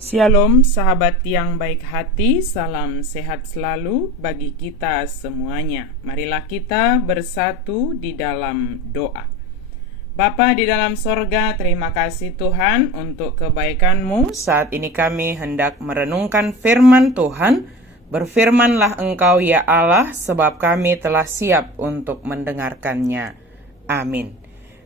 Shalom sahabat yang baik hati, salam sehat selalu bagi kita semuanya. Marilah kita bersatu di dalam doa. Bapa di dalam sorga, terima kasih Tuhan untuk kebaikan-Mu. Saat ini kami hendak merenungkan firman Tuhan. Berfirmanlah Engkau ya Allah, sebab kami telah siap untuk mendengarkannya. Amin.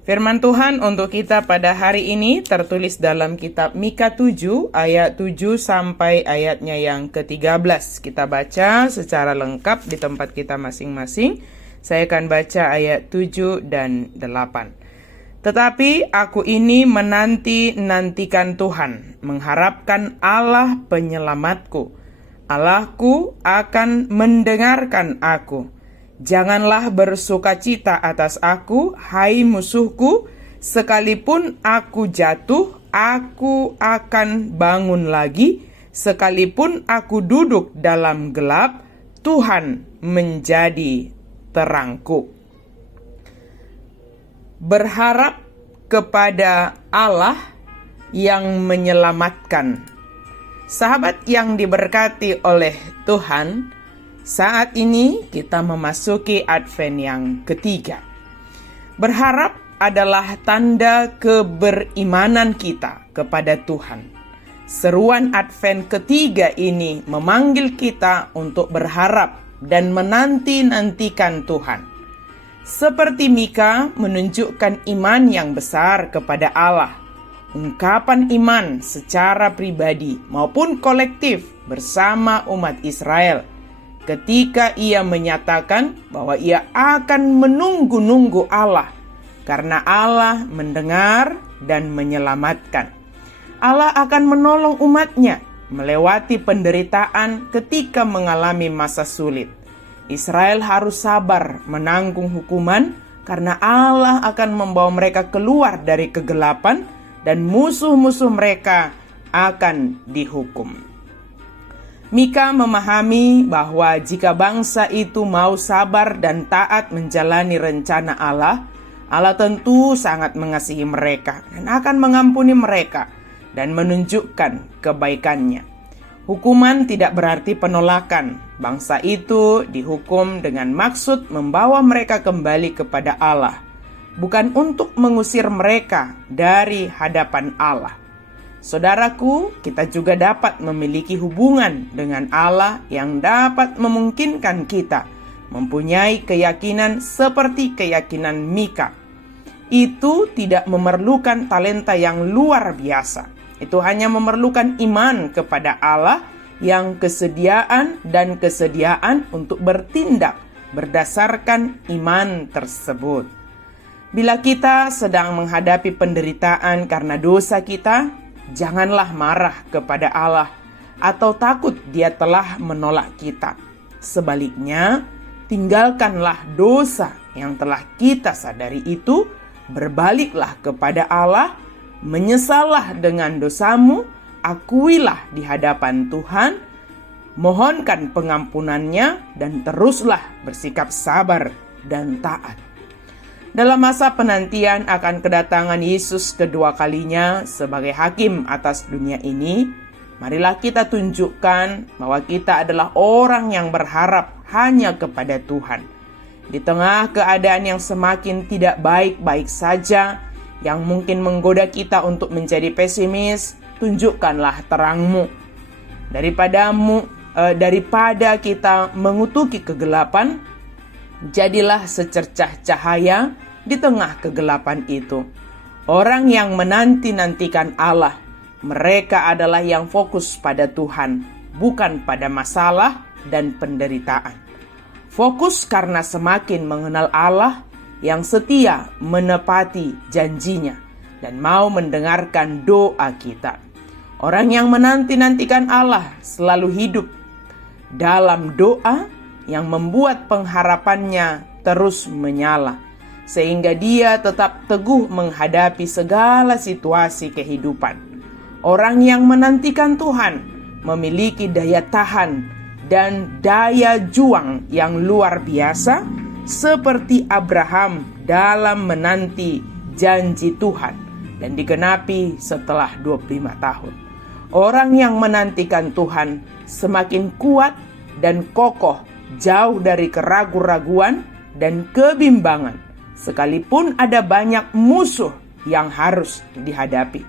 Firman Tuhan untuk kita pada hari ini tertulis dalam kitab Mika 7 ayat 7 sampai ayatnya yang ke-13. Kita baca secara lengkap di tempat kita masing-masing. Saya akan baca ayat 7 dan 8. Tetapi aku ini menanti-nantikan Tuhan, mengharapkan Allah penyelamatku. Allahku akan mendengarkan aku. Janganlah bersukacita atas aku, hai musuhku, sekalipun aku jatuh, aku akan bangun lagi, sekalipun aku duduk dalam gelap, Tuhan menjadi terangku. Berharap kepada Allah yang menyelamatkan. Sahabat yang diberkati oleh Tuhan, saat ini kita memasuki Advent yang ketiga. Berharap adalah tanda keberimanan kita kepada Tuhan. Seruan Advent ketiga ini memanggil kita untuk berharap dan menanti-nantikan Tuhan. Seperti Mika menunjukkan iman yang besar kepada Allah. Ungkapan iman secara pribadi maupun kolektif bersama umat Israel ketika ia menyatakan bahwa ia akan menunggu-nunggu Allah, karena Allah mendengar dan menyelamatkan. Allah akan menolong umatnya melewati penderitaan ketika mengalami masa sulit. Israel harus sabar menanggung hukuman, karena Allah akan membawa mereka keluar dari kegelapan dan musuh-musuh mereka akan dihukum. Mika memahami bahwa jika bangsa itu mau sabar dan taat menjalani rencana Allah, Allah tentu sangat mengasihi mereka dan akan mengampuni mereka dan menunjukkan kebaikannya. Hukuman tidak berarti penolakan. Bangsa itu dihukum dengan maksud membawa mereka kembali kepada Allah, bukan untuk mengusir mereka dari hadapan Allah. Saudaraku, kita juga dapat memiliki hubungan dengan Allah yang dapat memungkinkan kita mempunyai keyakinan seperti keyakinan Mika. Itu tidak memerlukan talenta yang luar biasa. Itu hanya memerlukan iman kepada Allah yang kesediaan untuk bertindak berdasarkan iman tersebut. Bila kita sedang menghadapi penderitaan karena dosa kita, janganlah marah kepada Allah atau takut Dia telah menolak kita. Sebaliknya, tinggalkanlah dosa yang telah kita sadari itu, berbaliklah kepada Allah, menyesallah dengan dosamu, akuilah di hadapan Tuhan, mohonkan pengampunannya, dan teruslah bersikap sabar dan taat. Dalam masa penantian akan kedatangan Yesus kedua kalinya sebagai hakim atas dunia ini, marilah kita tunjukkan bahwa kita adalah orang yang berharap hanya kepada Tuhan. Di tengah keadaan yang semakin tidak baik-baik saja, yang mungkin menggoda kita untuk menjadi pesimis, tunjukkanlah terang-Mu. Daripada kita mengutuki kegelapan, jadilah secercah cahaya di tengah kegelapan itu. Orang yang menanti-nantikan Allah, mereka adalah yang fokus pada Tuhan, bukan pada masalah dan penderitaan. Fokus karena semakin mengenal Allah yang setia menepati janjinya dan mau mendengarkan doa kita. Orang yang menanti-nantikan Allah selalu hidup dalam doa yang membuat pengharapannya terus menyala, sehingga dia tetap teguh menghadapi segala situasi kehidupan. Orang yang menantikan Tuhan memiliki daya tahan dan daya juang yang luar biasa, seperti Abraham dalam menanti janji Tuhan dan digenapi setelah 25 tahun. Orang yang menantikan Tuhan semakin kuat dan kokoh, jauh dari keraguan-raguan dan kebimbangan, sekalipun ada banyak musuh yang harus dihadapi.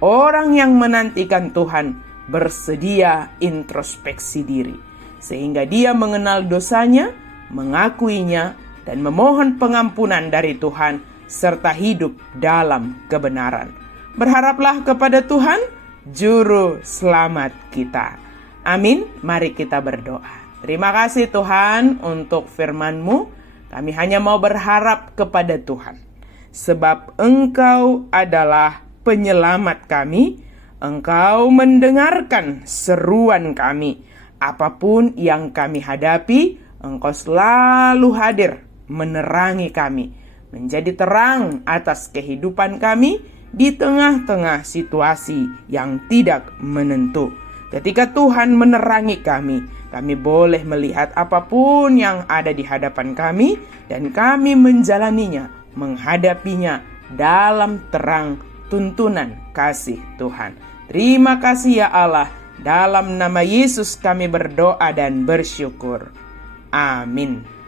Orang yang menantikan Tuhan bersedia introspeksi diri, sehingga dia mengenal dosanya, mengakuinya, dan memohon pengampunan dari Tuhan, serta hidup dalam kebenaran. Berharaplah kepada Tuhan, Juru Selamat kita. Amin. Mari kita berdoa. Terima kasih Tuhan untuk firman-Mu. Kami hanya mau berharap kepada Tuhan, sebab Engkau adalah penyelamat kami. Engkau mendengarkan seruan kami. Apapun yang kami hadapi, Engkau selalu hadir menerangi kami, menjadi terang atas kehidupan kami di tengah-tengah situasi yang tidak menentu. Ketika Tuhan menerangi kami boleh melihat apapun yang ada di hadapan kami, dan kami menjalaninya, menghadapinya dalam terang tuntunan kasih Tuhan. Terima kasih ya Allah. Dalam nama Yesus kami berdoa dan bersyukur. Amin.